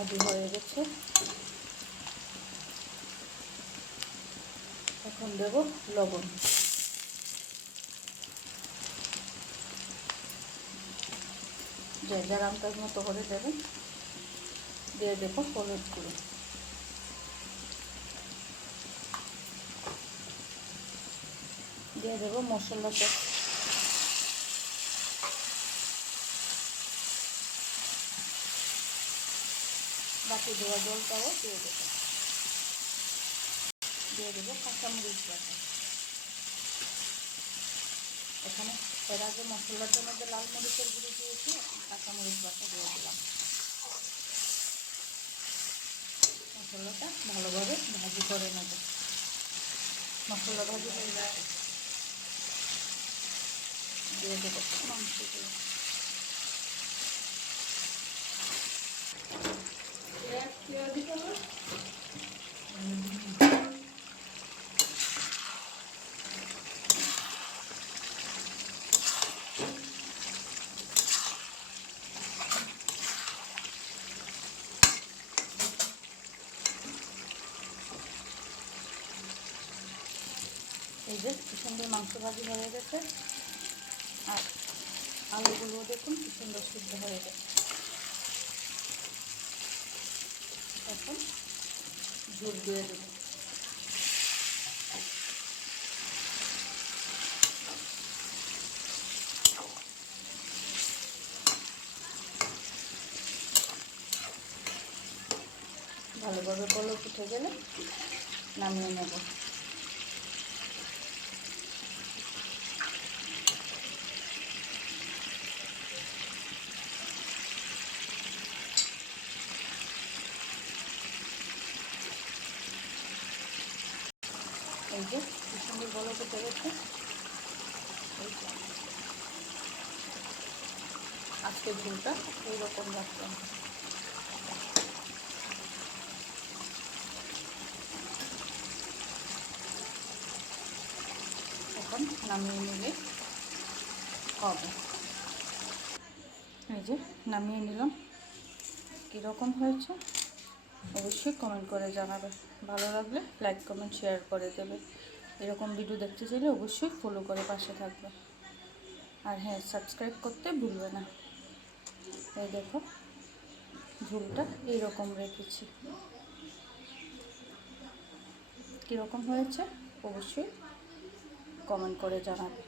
ভাজি হয়ে গেছে। এখন দেব লবণ, যে যার আন্দাজ মতো করে দেবেন। দিয়ে দেব হলুদ গুঁড়ো, দিয়ে দেব মশলাটা, বাকি দেওয়া জলটাও দিয়ে দেবো। দিয়ে দেবো কাঁচামরিচ বাটা। এখানে এর আগে মশলাটার মধ্যে লাল মরিচের গুঁড়ো দিয়েছি, কাঁচামরিচ বাটা দিয়ে দিলাম। মশলাটা ভালোভাবে ভাজি করে নেব। মশলা ভাজি হয়ে গেছে, দিয়ে দেবো মাংসগুলো। এই যে কি সুন্দর মাংস ভাজি হয়ে গেছে, আর আলুগুলো দেখুন কি সুন্দর সিদ্ধ হয়ে গেছে। এখন ঝোল দিয়ে দেবো। ভালোভাবে কলপ উঠে গেলে নামিয়ে নেব। এই যে কি সুন্দর কলপ উঠে গেছে। আজকের ঝোলটা এইরকম রাখলাম। এখন নামিয়ে নিলে হবে। এই যে নামিয়ে নিলাম। কীরকম হয়েছে অবশ্যই কমেন্ট করে জানাবে। ভালো লাগলে লাইক কমেন্ট শেয়ার করে দেবে। এরকম ভিডিও দেখতে চাইলে অবশ্যই ফলো করে পাশে থাকবে। আর হ্যাঁ, সাবস্ক্রাইব করতে ভুলবে না। এই দেখো ঝোলটা এইরকম রেখেছি। কীরকম হয়েছে অবশ্যই কমেন্ট করে জানাবে।